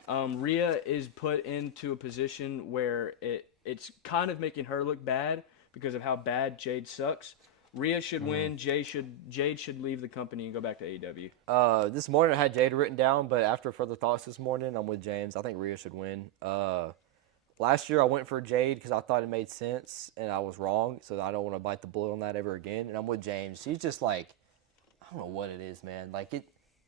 Rhea is put into a position where it's kind of making her look bad because of how bad Jade sucks. Rhea should win. Jade should leave the company and go back to AEW. This morning I had Jade written down, but after further thoughts this morning, I'm with James. I think Rhea should win. Last year I went for Jade because I thought it made sense, and I was wrong, so I don't want to bite the bullet on that ever again. And I'm with James. She's just like, I don't know what it is, man. Like,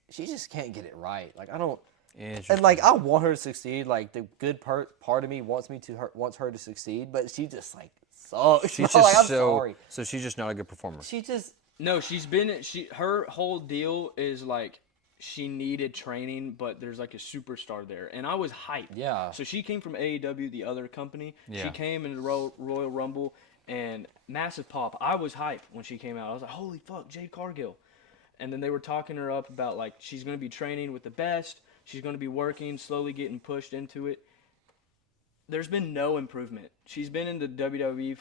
she just can't get it right. Like, I don't. And like, I want her to succeed. Like, the good part of me wants her to succeed, but she just like sucks. She's just like, I'm so. sorry. So she's just not a good performer. She just. No, her whole deal is like she needed training, but there's like a superstar there, and I was hyped. Yeah. So she came from AEW, the other company. Yeah. She came in the Royal Rumble and massive pop. I was hyped when she came out. I was like, holy fuck, Jade Cargill. And then they were talking her up about like she's gonna be training with the best. She's gonna be working, slowly getting pushed into it. There's been no improvement. She's been in the WWE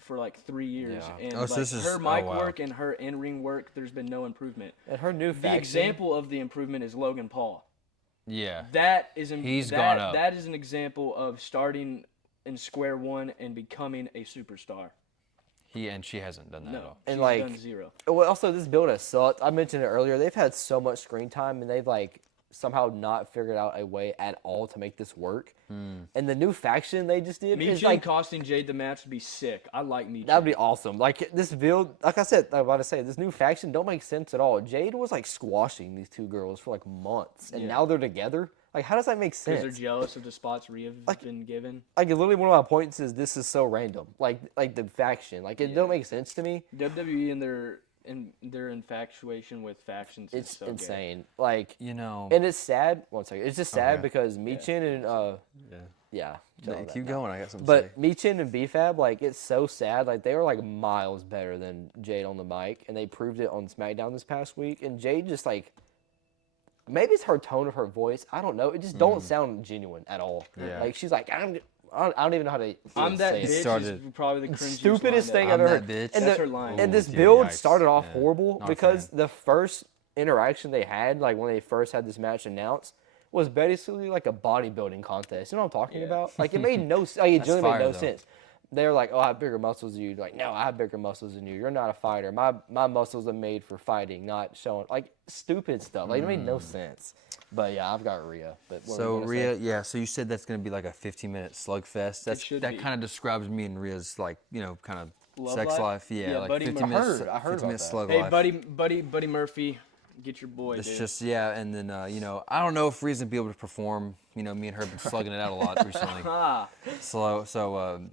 for like 3 years, Yeah. and Oh, like, so this is- her mic oh, wow. work and her in-ring work, there's been no improvement. And her new The faction. example of the improvement is Logan Paul. Yeah. That is He's gone up. That is an example of starting in square one and becoming a superstar. She hasn't done that at No, all. And, she's like, done zero. Well, also, this build has sucked. I mentioned it earlier. They've had so much screen time, and they've, like, somehow not figured out a way at all to make this work. And the new faction they just did is Michin like costing Jade the match would be sick. I like Michin. that'd be awesome. Like this build, like I said, I'm about to say this new faction don't make sense at all. Jade was like squashing these two girls for like months, and Yeah. now they're together. Like how does that make Because sense? they're jealous of the spots Rhea have been given. Like literally one of my points is this is so random. Like the faction, like it don't make sense to me. WWE and their infatuation with factions is It's so gay. insane. Like You know, and it's sad. One second, it's just sad Okay. because Michin and yeah. tell them Keep that. going. I got something to say. But Michin and BFAB, like it's so sad. Like they were like miles better than Jade on the mic, and they proved it on SmackDown this past week. And Jade just like maybe it's her tone of her voice. I don't know. It just don't sound genuine at all. Yeah. Like she's like I don't even know how to. I'm that say it. bitch started- is probably the cringiest Stupidest line thing ever. I've ever I'm heard. that bitch. And, That's her line. and this Ooh, dude, build yikes. started off Yeah. horrible Not a because fan. the first interaction they had, like when they first had this match announced, was basically like a bodybuilding contest. You know what I'm talking Yeah. about? Like it made no sense. Like, it That's genuinely made fire, no though. sense. They were like, "Oh, I have bigger muscles than you." Like, no, I have bigger muscles than you. You're not a fighter. My muscles are made for fighting, not showing. Like stupid stuff. Like it made no sense. But yeah, I've got Rhea. But what were you So gonna Rhea, say? yeah. So you said that's gonna be like a 15-minute slugfest. That should be. kind of describes me and Rhea's like kind of Love sex life? life. Yeah, Yeah, like Buddy 50 Mur- minutes. I heard 50 about minute that. slug Hey, life. Buddy Murphy, get your boy, It's dude. just and then I don't know if Rhea's gonna be able to perform. Me and her have been slugging it out a lot recently. Ah, So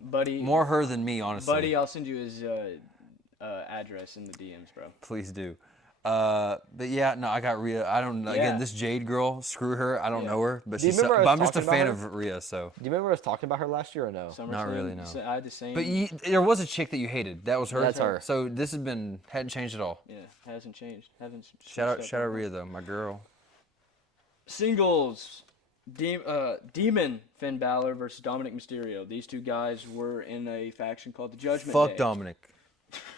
Buddy, more her than me, honestly. Buddy, I'll send you his address in the DMs, bro. Please do. But yeah, no, I got Rhea. I don't know. Yeah. Again, this Jade girl, screw her. I don't Yeah. know her, but Do you she's. remember But us I'm just a talking about fan her? of Rhea. So, Do you remember us talking about her last year or no? SummerSlam, really, no. I had the same. but there was a chick that you hated. That was her. That's her. So this hadn't changed at all. yeah, hasn't changed. Haven't. Shout switched out up. Rhea though, my girl. Singles. Demon Finn Balor versus Dominic Mysterio. These two guys were in a faction called the Judgment Fuck Day. Dominic.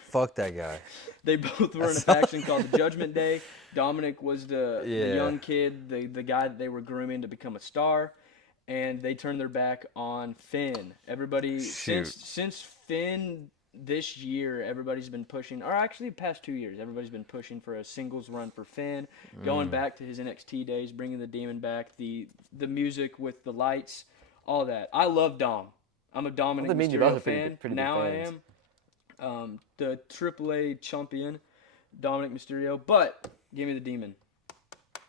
Fuck that guy. They both were in a faction called the Judgment Day. Dominic was the Yeah. young kid, the guy that they were grooming to become a star, and they turned their back on Finn. Everybody Shoot. since Finn this year, everybody's been pushing, or actually the past 2 years, everybody's been pushing for a singles run for Finn, going back to his NXT days, bringing the Demon back, the music with the lights, all that. I love Dom. I'm a Dominic I mean, you both Mysterio are pretty fan. good- pretty good Now I fans. am. The AAA champion, Dominic Mysterio, but give me the Demon.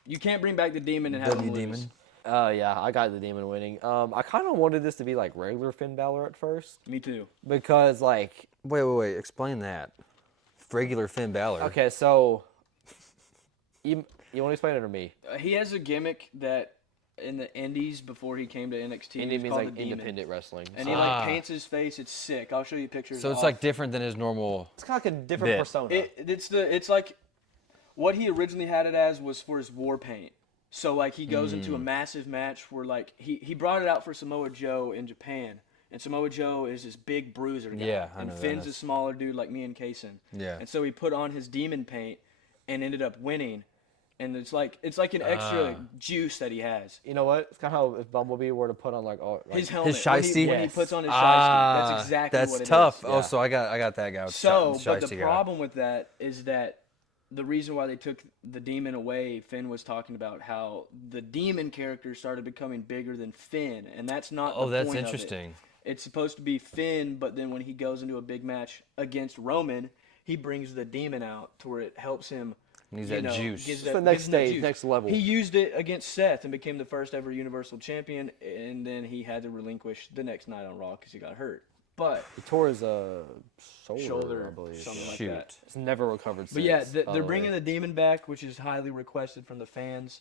You can't bring back the Demon and have him lose. Demon. Yeah, I got the Demon winning. I kind of wanted this to be like regular Finn Balor at first Me too. because like Wait. Explain that. Regular Finn Balor. okay, so you want to explain it or me? He has a gimmick that in the Indies before he came to NXT, And it it was means called like the Demon. independent wrestling. And he like paints his face. It's sick. I'll show you pictures. So it's off. like different than his normal. It's kind of like a different Bit. persona. It's like what he originally had it as was for his war paint. So like he goes into a massive match where like he brought it out for Samoa Joe in Japan, and Samoa Joe is this big bruiser guy, Yeah, I and know that. Finn's a smaller dude like me and Casen. Yeah. And so he put on his demon paint, and ended up winning, and it's like an extra juice that he has. You know what? It's kind of how if Bumblebee were to put on like all like, His helmet His when he, shiesty? when he Yes. puts on his shiesty, that's exactly That's what it tough. is. Oh, Yeah. so I got that guy. With So, the but the shiesty guy. problem with that is that the reason why they took the demon away, Finn was talking about how the demon character started becoming bigger than Finn, and that's not. Oh, the that's point of it. interesting. It's supposed to be Finn, but then when he goes into a big match against Roman, he brings the demon out to where it helps him. Needs you that know, juice. gives It's the that- next gives him that stage, juice. next level. He used it against Seth and became the first ever Universal Champion, and then he had to relinquish the next night on Raw because he got hurt. But he tore his shoulder, I shoulder, believe. something like Shoot. that. It's never recovered. But yeah, since, by they're the bringing way. the demon back, which is highly requested from the fans,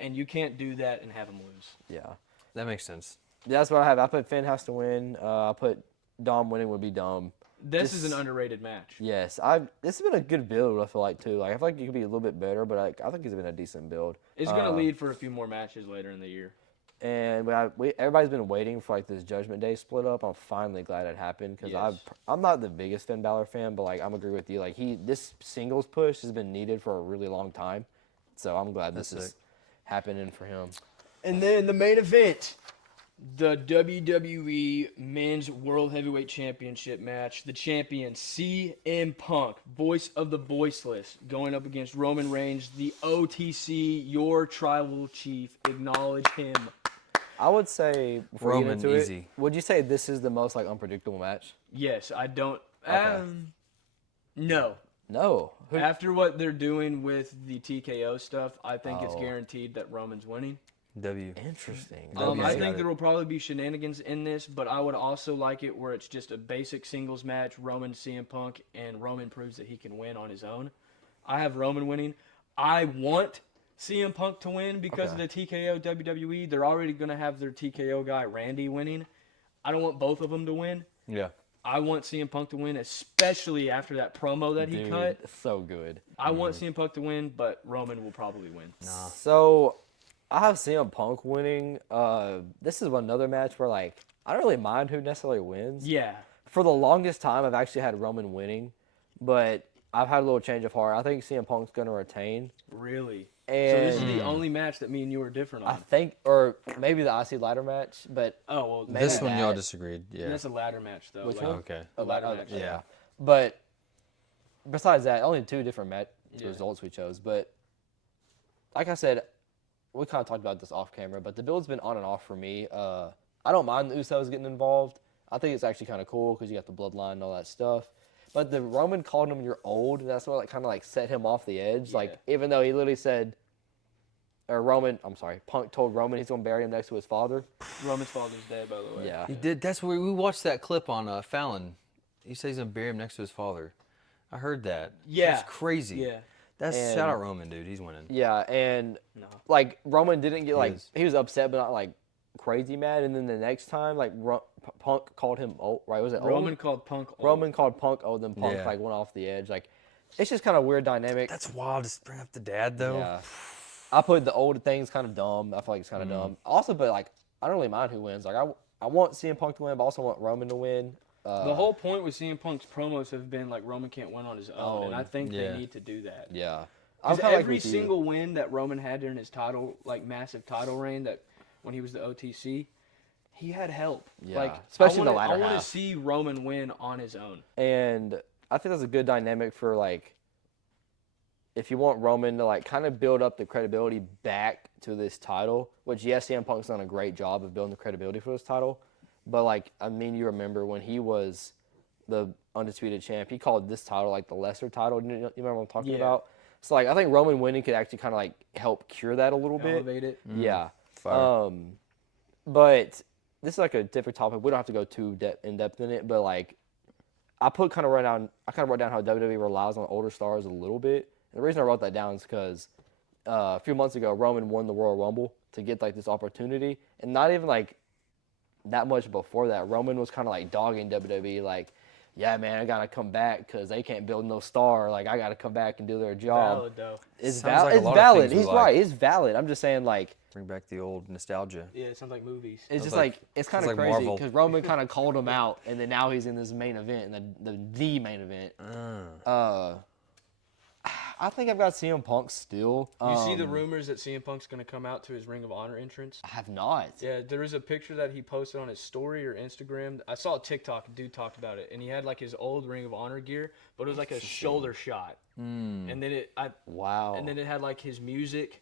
and you can't do that and have him lose. Yeah, That makes sense. that's what I have. I put Finn has to win. I put Dom winning would be dumb. This is an Just- underrated match. Yes, this has been a good build. I feel like too. Like I feel like it could be a little bit better, but I think it's been a decent build. It's going to lead for a few more matches later in the year. And everybody's been waiting for like this Judgment Day split up. I'm finally glad it happened because Yes. I'm not the biggest Finn Balor fan, but like I'm agree with you. Like this singles push has been needed for a really long time, so I'm glad this That's is happening for him. And then the main event, the WWE Men's World Heavyweight Championship match. The champion, CM Punk, voice of the voiceless, going up against Roman Reigns, the OTC, your tribal chief. Acknowledge him. I would say, before you get Roman, into it, easy. would you say this is the most, like, unpredictable match? Yes, I don't. Okay. No. No. Who, After what they're doing with the TKO stuff, I think it's guaranteed that Roman's winning. W. interesting. I W's got think it. there will probably be shenanigans in this, but I would also like it where it's just a basic singles match, Roman, CM Punk, and Roman proves that he can win on his own. I have Roman winning. I want CM Punk to win because of the TKO WWE. They're already going to have their TKO guy, Randy, winning. I don't want both of them to win. Yeah. I want CM Punk to win, especially after that promo that he Dude, cut. so good. I want CM Punk to win, but Roman will probably win. So, I have CM Punk winning. This is another match where, like, I don't really mind who necessarily wins. Yeah. For the longest time, I've actually had Roman winning, but I've had a little change of heart. I think CM Punk's going to retain. Really? And So this is the only match that me and you are different on. I think, or maybe the IC ladder match, but Oh, well, Maybe This one y'all that. disagreed. Yeah. that's a ladder match, though. Which like, one? Okay. A ladder match. Yeah. But besides that, only two different Yeah. results we chose. But like I said, we kind of talked about this off camera, but the build's been on and off for me. I don't mind the Usos getting involved. I think it's actually kind of cool because you got the bloodline and all that stuff. But the Roman called him "you're old," and that's what like, kind of like set him off the edge. Yeah. Like even though he literally said, Punk told Roman he's gonna bury him next to his father. Roman's father's dead, by the way. Yeah. He did. That's where we watched that clip on Fallon. He says he's gonna bury him next to his father. I heard that. Yeah. That's crazy. Yeah. That's And- shout out Roman, dude. He's winning. Yeah, and No. like Roman didn't get like is. he was upset but not like crazy mad. And then the next time like Punk called him old, right? Was it old? Roman called Punk old. Roman called Punk old, then Punk Yeah. like went off the edge. Like it's just kind of weird dynamic. That's wild to bring up the dad though. Yeah. I put the old things kind of dumb. I feel like it's kind of dumb. Also, but like I don't really mind who wins. Like I want CM Punk to win, but I also want Roman to win. The whole point with CM Punk's promos have been like Roman can't win on his own, and I think yeah. they need to do that. Yeah. Because kinda every with you. single win that Roman had during his title, like massive title reign, that when he was the OTC, he had help. Yeah, Like especially in the latter I want to half. see Roman win on his own. And I think that's a good dynamic for like if you want Roman to like kind of build up the credibility back to this title, which yes, CM Punk's done a great job of building the credibility for this title. But like I mean you remember when he was the undisputed champ, he called this title like the lesser title. You remember what I'm talking Yeah. about? So like I think Roman winning could actually kind of like help cure that a little bit. Elevate it. Yeah. Fire. But this is like a different topic. We don't have to go too in depth in it, but like I wrote down how WWE relies on older stars a little bit. And the reason I wrote that down is because a few months ago Roman won the Royal Rumble to get like this opportunity, and not even like that much before that, Roman was kind of like dogging WWE, like, yeah, man, I gotta come back because they can't build no star. Like I gotta come back and do their job. Valid though. It's Sounds like a it's lot of valid. things we He's like. right. It's valid. I'm just saying like. Bring back the old nostalgia. Yeah, it sounds like movies. It's just like- like it's kind of sounds like crazy Marvel. because Roman kind of called him out, and then now he's in this main event, and the main event. I think I've got CM Punk still. You see the rumors that CM Punk's going to come out to his Ring of Honor entrance? I have not. Yeah, there was a picture that he posted on his story or Instagram. I saw a TikTok, a dude talked about it, and he had like his old Ring of Honor gear, but it was like a shoulder shot. And then Wow. and then it had like his music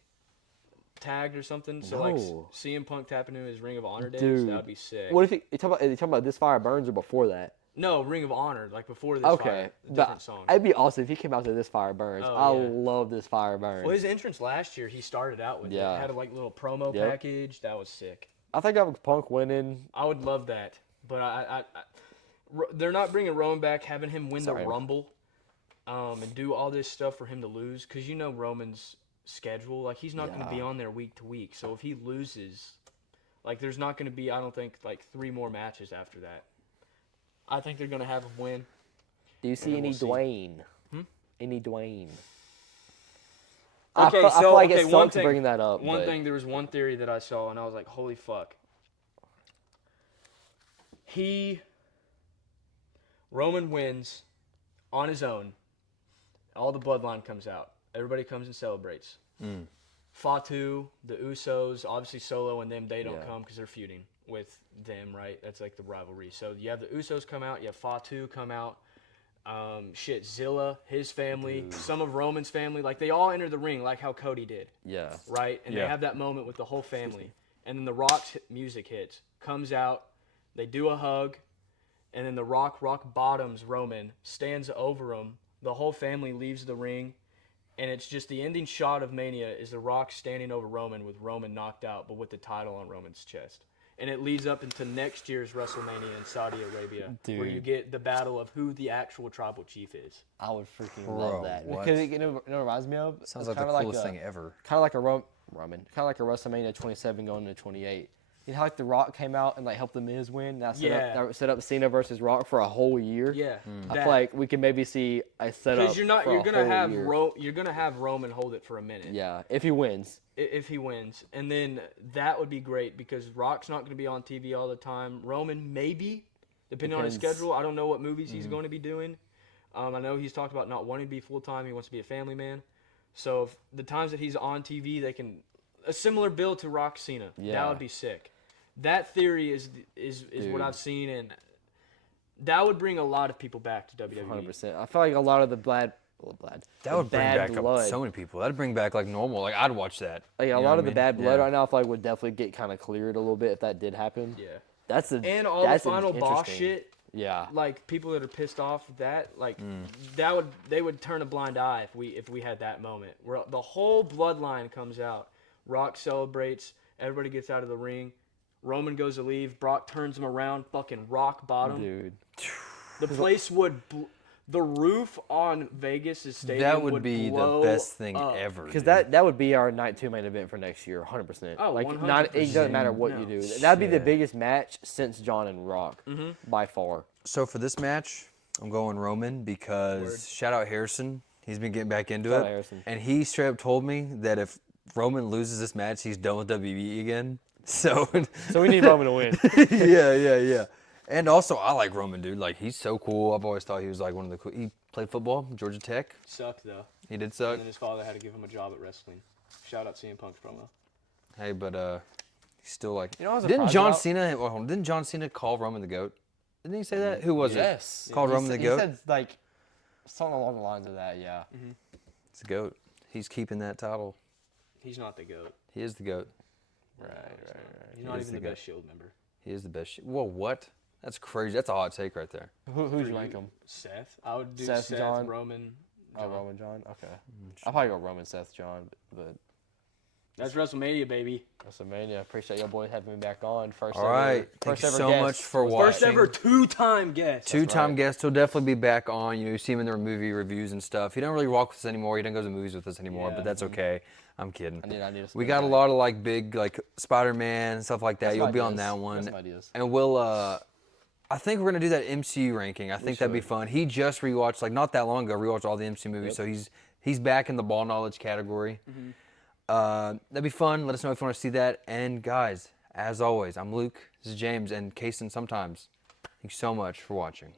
tagged or something. So like No. CM Punk tapping into his Ring of Honor days, Dude. that would be sick. What if you talking about This Fire Burns or before that? No, Ring of Honor, like before this Okay, fire, a but different song. it'd be awesome if he came out to This Fire Burns. Oh, I yeah. love This Fire Burns. Well, his entrance last year, he started out with Yeah. it. Had a like little promo Yep. package. That was sick. I think I have Punk winning. I would love that, but they're not bringing Roman back, having him win Sorry. the Rumble, and do all this stuff for him to lose, because you know Roman's schedule, like he's not going to be Yeah. on there week to week. So if he loses, like there's not going to be, I don't think, like 3 more matches after that. I think they're going to have him win. Do you see then any we'll see. Dwayne? Any Dwayne? Okay, I feel like okay, it one sucks thing- bringing that up. One but thing, there was one theory that I saw, and I was like, holy fuck. Roman wins on his own. All the bloodline comes out. Everybody comes and celebrates. Fatu, the Usos, obviously Solo and them, they don't Yeah. come because they're feuding. with them, right? That's like the rivalry. So you have the Usos come out, you have Fatu come out, Zilla, his family, some of Roman's family, like they all enter the ring like how Cody did, Yeah. right? And they have that moment with the whole family. And then the Rock's music hits, comes out, they do a hug, and then the Rock bottoms Roman, stands over him. The whole family leaves the ring, and it's just the ending shot of Mania is the Rock standing over Roman with Roman knocked out, but with the title on Roman's chest. And it leads up into next year's WrestleMania in Saudi Arabia, where you get the battle of who the actual tribal chief is. I would freaking Bro, love that. what? Because you know what it reminds me of? Sounds like the coolest thing ever. Kind of like a Roman. Kind of like a WrestleMania 27 going into 28. You know how like The Rock came out and like helped The Miz win? That set up Cena versus Rock for a whole year. Yeah, I feel like we can maybe see a setup. because you're gonna have Roman hold it for a minute. Yeah, if he wins. If he wins, and then that would be great because Rock's not going to be on TV all the time. Roman maybe, depending on his schedule. I don't know what movies he's going to be doing. I know he's talked about not wanting to be full time. He wants to be a family man. So if the times that he's on TV, they can a similar build to Rock Cena. Yeah. That would be sick. That theory is what I've seen, and that would bring a lot of people back to WWE. 100%. I feel like a lot of the That would bring back so many people. That'd bring back like normal. Like I'd watch that. Like a lot of the bad blood right now, I feel like would definitely get kind of cleared a little bit if that did happen. Yeah. And all the final boss shit. Yeah. Like people that are pissed off at that, like they would turn a blind eye if we had that moment where the whole bloodline comes out. Rock celebrates, everybody gets out of the ring. Roman goes to leave, Brock turns him around, fucking rock bottom. Dude. The place would the roof on Vegas' stadium That would be the best thing up. ever. Because that would be our night 2 main event for next year, 100%. Oh, like 100%. it doesn't matter what you do. That'd be the biggest match since John and Rock, by far. So for this match, I'm going Roman because shout out Harrison. He's been getting back into Shout it. out Harrison. And he straight up told me that if Roman loses this match, he's done with WWE again. So we need Roman to win. yeah. And also, I like Roman, dude. Like, he's so cool. I've always thought he was like one of the cool. He played football, Georgia Tech. Sucked though. He did suck. And then his father had to give him a job at wrestling. Shout out CM Punk's promo. Hey, but he's still like. You know what I was didn't surprised Didn't John Cena call Roman the GOAT? Didn't he say that? Who was it? Called Roman the He GOAT. said like something along the lines of that. Yeah. It's the GOAT. He's keeping that title. He's not the GOAT. He is the GOAT. Right. He's not even the best Shield member. He is the best. Whoa, what? That's crazy. That's a hot take right there. Who'd you rank him? Seth. I would do Seth, Seth, John. Roman. Oh, Roman, John. Okay. I'll probably go Roman, Seth, John, but. That's WrestleMania, baby. WrestleMania. Appreciate your boy having me back on. All right. Thank you so much for watching. First ever two-time guest. Two-time guest. He'll definitely be back on. You know, you see him in their movie reviews and stuff. He don't really walk with us anymore. He doesn't go to the movies with us anymore, but that's okay. I'm kidding. I need We got a lot of like big like Spider-Man and stuff like that. You'll be on that one. Some ideas. And we'll I think we're gonna do that MCU ranking. I think that'd be fun. He just rewatched like not that long ago. Rewatched all the MCU movies, so he's back in the ball knowledge category. That'd be fun. Let us know if you want to see that. And guys, as always, I'm Luke. This is James and Casen sometimes. Thank you so much for watching.